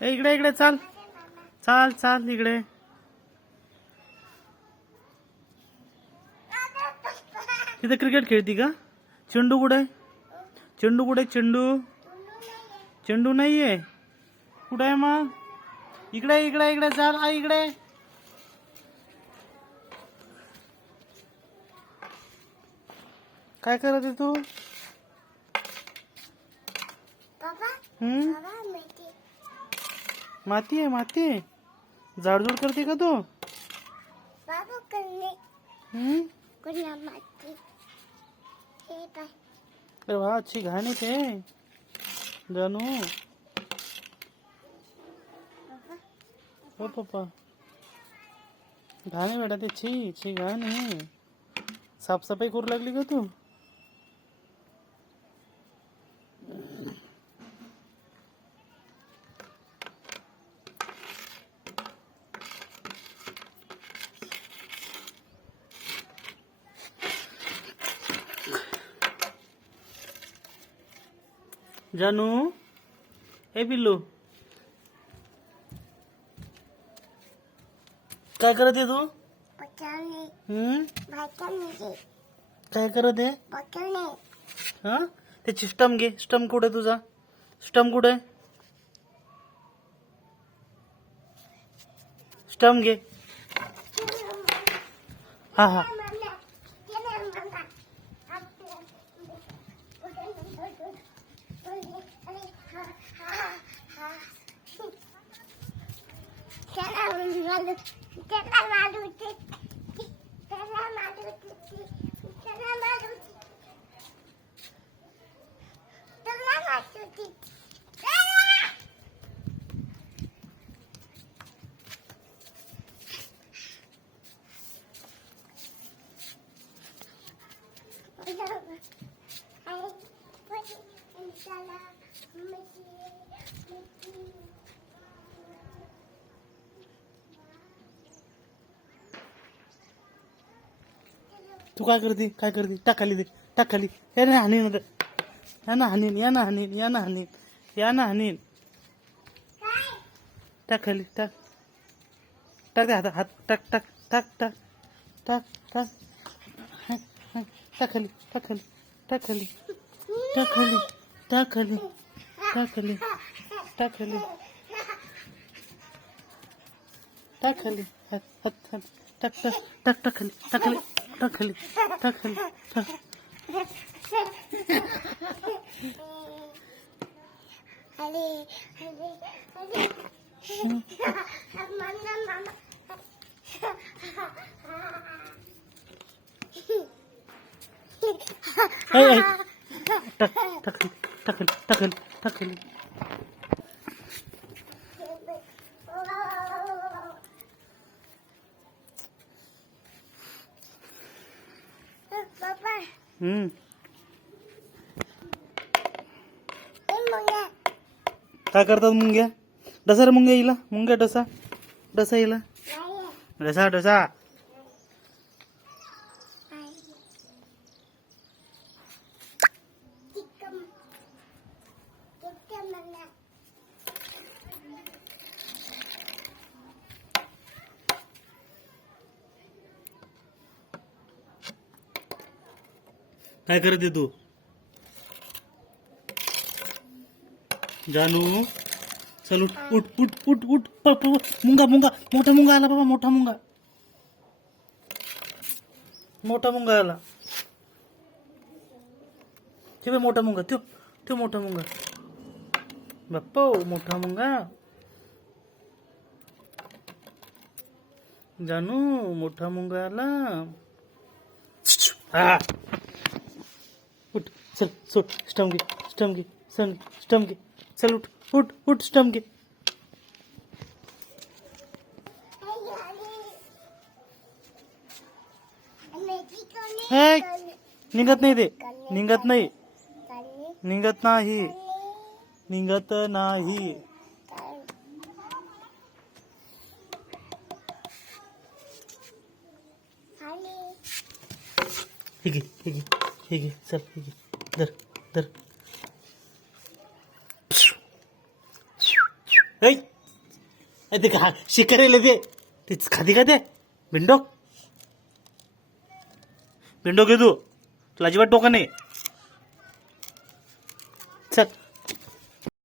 इकडे इकडे चाल चाल चाल इकडे. तिथे क्रिकेट खेळती का? चेंडू कुठे? चेंडू कुठे? चेंडू चेंडू नाहीये. कुठे आहे मग? इकडे इकडे इकडे चाल. आ इकडे. काय करत आहे तू? माती आहे माती. झाडझूड करते का तू? अरे वाह, अच्छी घाण आहे ते जानू. हो पप्पा, घाण आहे बेटा ते. छी छी घाण आहे. साफसफाई करू लागली का तू? जानू, ए पिल्लू, काय करत आहे तू? काय करत आहे? हा, त्याची स्टंप घे. स्टंप कुठे तुझा? स्टंप कुठे? स्टंप घे. हा हा. तू काय करते? काय करते? टाक खाली दे. टाक खाली. हे ना हानीन. याना हानीन. याना हानीन. याना हानीन. याना हानीन. टाक खाली. टाक. टाक दे हात. हात टाक टाक टाक टाक टाक टाक. टाक खाली. टाक खाली. टाक खाली. टाक खाली. टाक खाली. टाक खाली. टाक खाली. टाक खाली. हात हात हात. टाक टाक टाक टाक खाली. टाक खाली. टाक खाली. टाक खाली. टाक. टाक टाक खाली. टाक खाली. टाक खाली. टाक खाली. काय करतात मुंग्या? डसा रे मुंग्या हिला. मुंग्या डसा. डसा हिला. डसा डसा. काय करते तू? जानू, चल उठ उठ उठ उठ उठ. मुंगा मुंगा. मोठा मुंगा आला बाबा. मोठा मुंगा. मोठा मुंगा आला. ते मोठा मुंगा. तो मोठा मुंगा. बाप्पा मोठा मुंगा. जानू, मोठा मुंगा आला. उठ चल. सोड. स्टंप घे. स्टंप घे. स्टंप घे. चल उठ उठ उठ. स्टंप घे. निघत नाही ते. निघत नाही. निघत नाही. निघत नाही. हे घे. हे घे. हे घे. चल हे घे. धर धर. ऐ ऐ ते का शिकारीला दे तीच खाती का ते बिंडोक बिंडोक आहे तू तुला अजिबात डोकं नाही